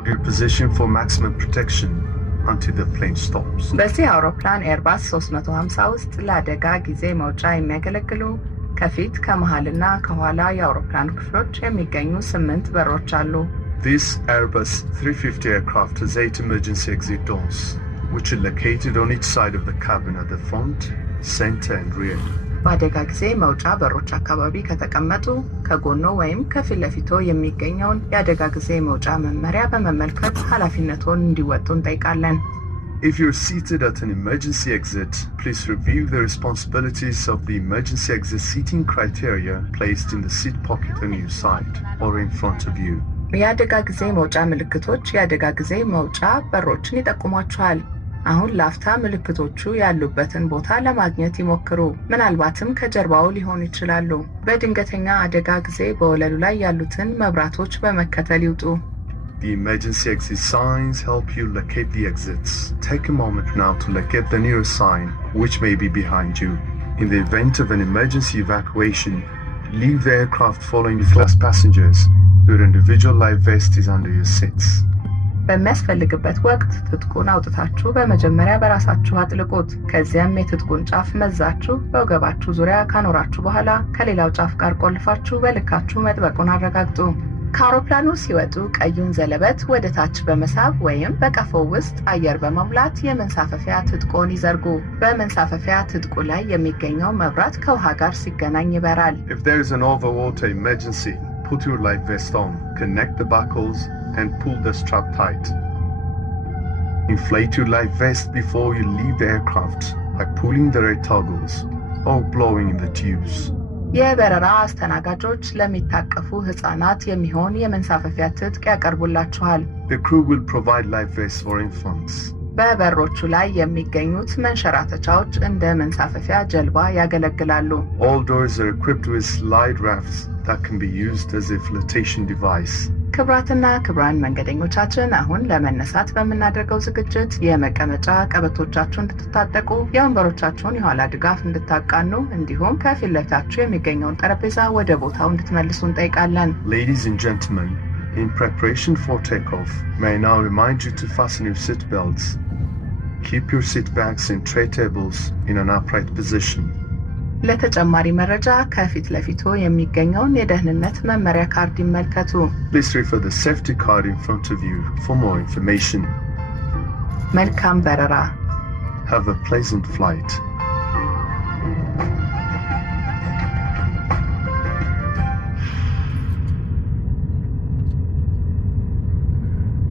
Hold your position for maximum protection until the plane stops. በዚህ አውሮፕላን ኤርባስ 350 ውስጥ ለአደጋ ጊዜ መውጫ የሚያገለግሉ ከፊት ከመሃልና ከኋላ የአውሮፕላኑ ክፍሎች የሚገኙ 8 በሮች አሉ። This Airbus 350 aircraft has 8 emergency exit doors, which are located on each side of the cabin at the front, center and rear. በአደጋ ጊዜ መውጫ በሮች አካባቢ ከተቀመጡ ከጎኖ ወይም ከፊት ለፊቶ የሚገኘውን የአደጋ ጊዜ መውጫ መመሪያ በመመልከት ኃላፊነቱን እንዲወጡ እንጠይቃለን። If you're seated at an emergency exit, please review the responsibilities of the emergency exit seating criteria placed in the seat pocket on your side or in front of you. የአደጋ ጊዜ መውጫ ምልክቶች የአደጋ ጊዜ መውጫ በሮችን ይጠቁሟቸዋል። አሁን ላፍታ ምልክቶቹ ያሉበትን ቦታ ለማግኘት ይሞክሩ። ምናልባትም ከጀርባው ሊሆኑ ይችላሉ። በድንገተኛ አደጋ ጊዜ በወለሉ ላይ ያሉትን መብራቶች በመከተል ይውጡ። The emergency exit signs help you locate the exits. Take a moment now to locate the nearest sign, which may be behind you. In the event of an emergency evacuation, leave the aircraft following class passengers. Your individual life vest is under your seats. በሚያስፈልግበት ወቅት ትጥቁን አውጥታችሁ በመጀመሪያ በራሳችሁ አጥልቁት። ከዚያም የትጥቁን ጫፍ መዛችሁ በወገባችሁ ዙሪያ ካኖራችሁ በኋላ ከሌላው ጫፍ ጋር ቆልፋችሁ በልካችሁ መጥበቁን አረጋግጡ። ከአውሮፕላኑ ሲወጡ ቀዩን ዘለበት ወደ ታች በመሳብ ወይም በቀፎው ውስጥ አየር በመሙላት የመንሳፈፊያ ትጥቁን ይዘርጉ። በመንሳፈፊያ ትጥቁ ላይ የሚገኘው መብራት ከውሃ ጋር ሲገናኝ ይበራል። If there is an overwater emergency, put your life vest on, connect the buckles and pull the strap tight. Inflate your life vest before you leave the aircraft by pulling the red toggles or blowing in the tubes. የበረራ አስተናጋጆች ለሚታቀፉ ህፃናት የሚሆን የመንሳፈፊያ ትጥቅ ያቀርቡላችኋል። The crew will provide life vests for infants. በበሮቹ ላይ የሚገኙት መንሸራተቻዎች እንደ መንሳፈፊያ ጀልባ ያገለግላሉ። All doors are equipped with slide rafts that can be used as a flotation device. ክብራትና ክብራን መንገደኞቻችን አሁን ለመነሳት በመናደርገው ዝግጅት የመቀመጫ ቀበቶቻችሁን እንድትታጠቁ የወንበሮቻችሁን የኋላ ድጋፍ እንድታቃኑ እንዲሁም ከፊት ለፊታችሁ የሚገኘውን ጠረጴዛ ወደ ቦታው እንድትመልሱ እንጠይቃለን። Ladies and gentlemen, in preparation for takeoff, may I now remind you to fasten your seat belts. Keep your seat backs and tray tables in an upright position. ለተጨማሪ መረጃ ከፊት ለፊቶ የሚገኘውን የደህንነት መመሪያ ካርድ ይመልከቱ። Please refer the safety card in front of you for more information. መልካም በረራ። Have a pleasant flight.